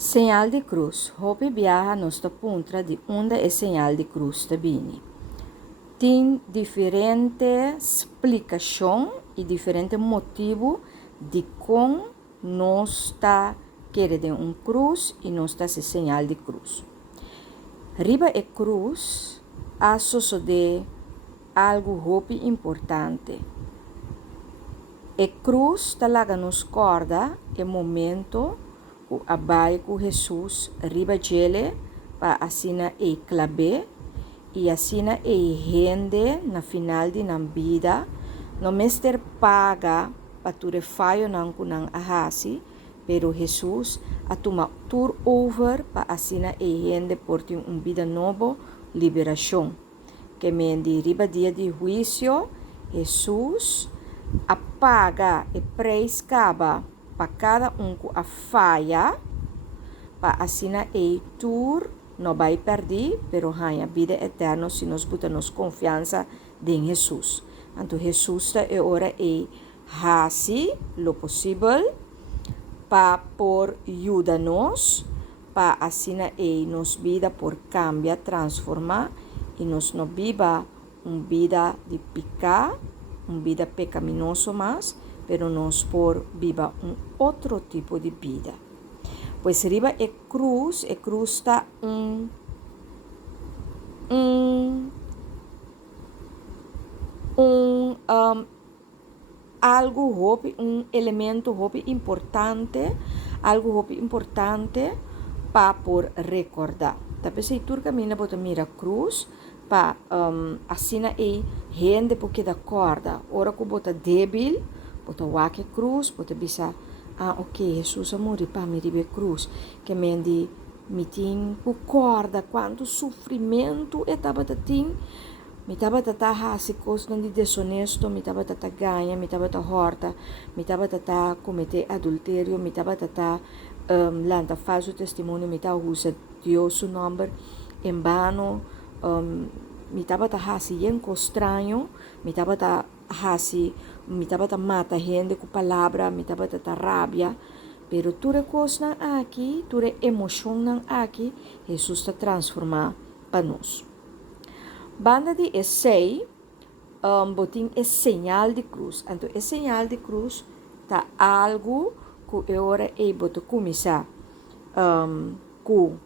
Señal de cruz. Hopi viaja nostra punta di onde é señal de cruz tabini. Tem diferente explicação e diferente motivo de como nós está querendo cruz e nós está se señal de cruz. Riba é cruz, a de algo hopi importante. E cruz talaga nos corda é momento o abai com Jesus riba gele para assina e clave e assina e rende na final de nam vida no mester paga para tu refaio nan kunang ahasi pero Jesus a toma tur over para assina e rende por ti vida novo liberação que mendi riba dia de juízo Jesus apaga e preiscaba para cada que a falha, para assina e tur não vai perder, pero ganha vida eterna se nós botamos confiança em Jesus. Então Jesus é hora e hasi lo possível para por ajudar-nos, para assina e nos vida por cambiar, transformar e nos não viva vida de pecar, vida pecaminoso mais, pero nos por viva outro tipo de vida. Pois riba é cruz está algo hopi, elemento hopi importante, algo hopi importante para por recordar. Tapi se tu camina bota mira cruz para assina e rende porque da corda. Ora que bota débil bota wake cruz, bota bisa ok, Jesus morreu para me ribe cruz, que mendi mitin ku corda quanto sofrimento estava tatin, me estava tata hasi coisa de desonesto, me estava tata ganha, me estava tata horta, me estava tata cometer adultério, me estava tata lanta falso testemunho, me estava usa Deus o nome em vano, me estava tata hasi enco estranho, me estava tata hasi me estava a matar gente com palavra, me estava a rabia, pero tudo coisa aqui, tudo emoção aqui, Jesus está transformando para nós. Banda de essay, botin é señal de cruz. Então, é señal de cruz tá algo que é hora é botar começar com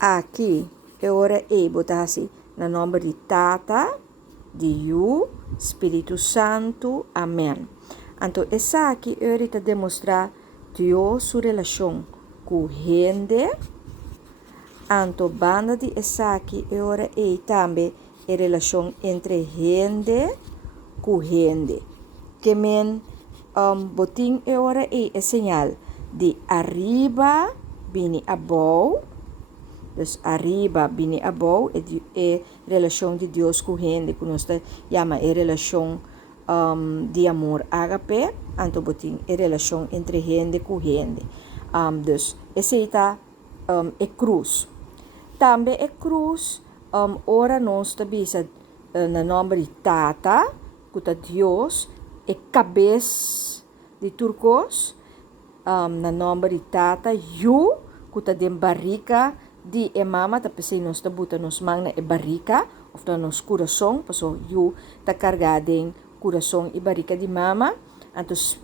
aqui é hora é botar assim na nome de Tata, de Yu, Espírito Santo, Amém. Então, essa aqui é hora de demonstrar Deus sua relação com gente. Então, banda de essa aqui é hora é também a relação entre gente com gente. Que men botin é hora é señal de arriba, vini above. Dus arriba, bini above, é relação de Deus com gente, que nós chama é relação de amor agape, então botin é relação entre gente com gente. Dus essa é cruz. Também é cruz, ora nós bisa na nome de Tata, que Deus, é cabeça de turcos, na nome de Tata, Yu, que de barriga, di mama tapi se nós ta buta nos mangna e barrica of da nos coração paso you ta cargadem coração e barrica de mama antos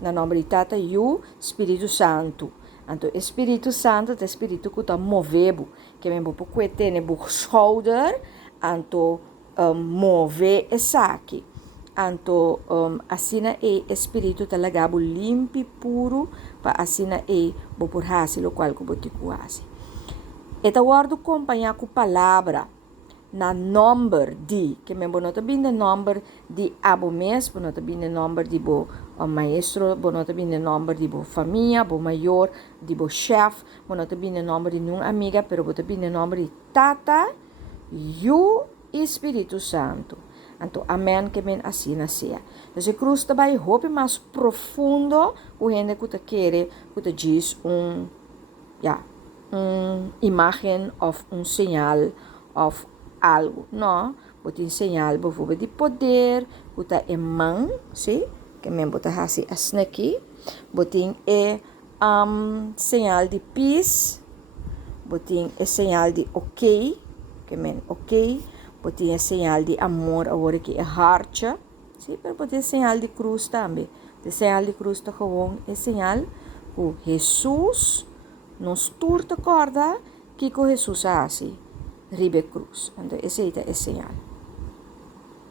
na nome de Tata you Espírito Santo anto Espírito Santo ta Espírito que ta movebo que me bo poquete ne bo shoulder anto move e saki anto assina e Espírito ta lagabo limpi puro pa assina e bo por hasi lo qual ko botiku hasi. Eta guardo acompanhar com palavra na number de, que me bonota bem de number de abo mês, bonota bem de number de bo maestro, bonota bem de number de bo família, bo maior, de bo chef, bonota bem de number de nenhuma amiga, pero bonota bem de number de Tata, you Espírito Santo. Então, amém, que men assim nascia. Então, a cruz também hope mais profundo, o gente que quer, que diz imagem of señal of algo, não? Pode señal, por de poder, que está em mão, sim? que men bota hasi a sneki, botin é sinal de peace, botin é sinal de ok, que men ok, botin é sinal de amor, agora que é hartje, sim, pero botin é sinal de cruz também. De sinal de cruz tá gewoon é sinal que Jesus nos turta corda que Jesus hace, ribe cruz. Então esse é o sinal.